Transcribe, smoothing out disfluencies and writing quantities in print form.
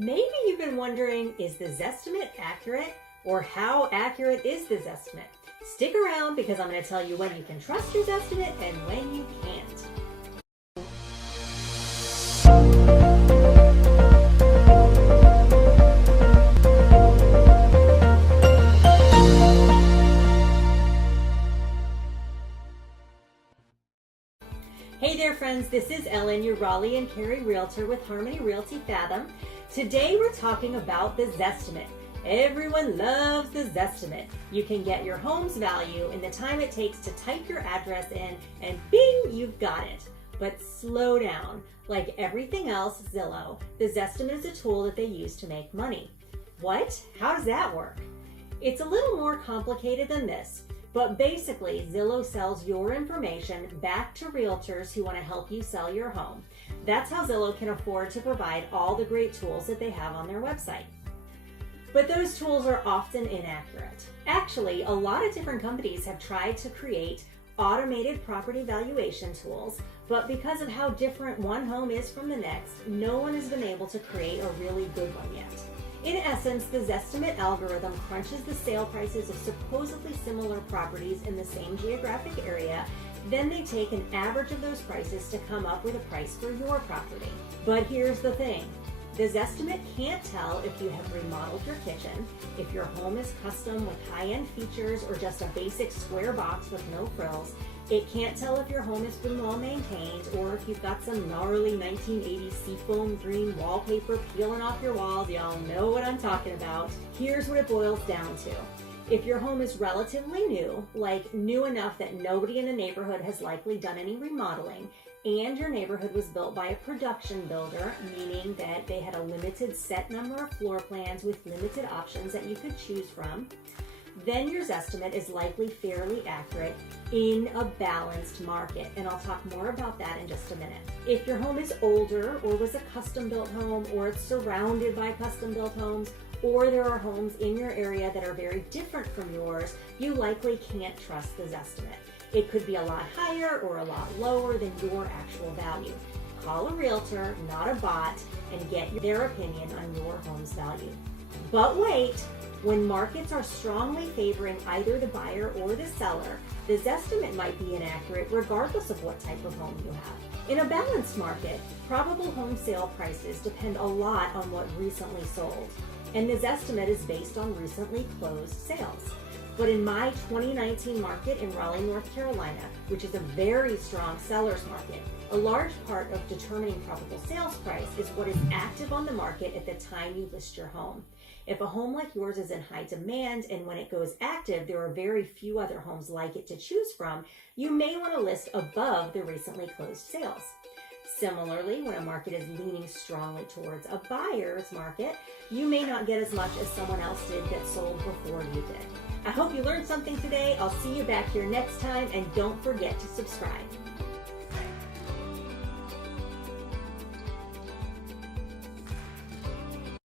Maybe you've been wondering, is the Zestimate accurate? Or how accurate is the Zestimate? Stick around because I'm going to tell you when you can trust your Zestimate and when you can't. Hey there friends, this is Ellen, your Raleigh and Cary Realtor with Harmony Realty Fathom. Today we're talking about the Zestimate. Everyone loves the Zestimate. You can get your home's value in the time it takes to type your address in and bing, you've got it. But slow down. Like everything else Zillow, the Zestimate is a tool that they use to make money. What? How does that work? It's a little more complicated than this. But basically, Zillow sells your information back to realtors who want to help you sell your home. That's how Zillow can afford to provide all the great tools that they have on their website. But those tools are often inaccurate. Actually, a lot of different companies have tried to create automated property valuation tools, but because of how different one home is from the next, no one has been able to create a really good one yet. In essence, the Zestimate algorithm crunches the sale prices of supposedly similar properties in the same geographic area. Then they take an average of those prices to come up with a price for your property. But here's the thing. The Zestimate can't tell if you have remodeled your kitchen, if your home is custom with high-end features or just a basic square box with no frills. It can't tell if your home has been well maintained or if you've got some gnarly 1980s seafoam green wallpaper peeling off your walls. Y'all know what I'm talking about. Here's what it boils down to. If your home is relatively new, like new enough that nobody in the neighborhood has likely done any remodeling, and your neighborhood was built by a production builder, meaning that they had a limited set number of floor plans with limited options that you could choose from, then your Zestimate is likely fairly accurate in a balanced market. And I'll talk more about that in just a minute. If your home is older or was a custom-built home or it's surrounded by custom-built homes, or there are homes in your area that are very different from yours, you likely can't trust the Zestimate. It could be a lot higher or a lot lower than your actual value. Call a realtor, not a bot, and get their opinion on your home's value. But wait, when markets are strongly favoring either the buyer or the seller, the Zestimate might be inaccurate regardless of what type of home you have. In a balanced market, probable home sale prices depend a lot on what recently sold, and the Zestimate is based on recently closed sales. But in my 2019 market in Raleigh, North Carolina, which is a very strong seller's market, a large part of determining probable sales price is what is active on the market at the time you list your home. If a home like yours is in high demand and when it goes active, there are very few other homes like it to choose from, you may want to list above the recently closed sales. Similarly, when a market is leaning strongly towards a buyer's market, you may not get as much as someone else did that sold before you did. I hope you learned something today. I'll see you back here next time, and don't forget to subscribe.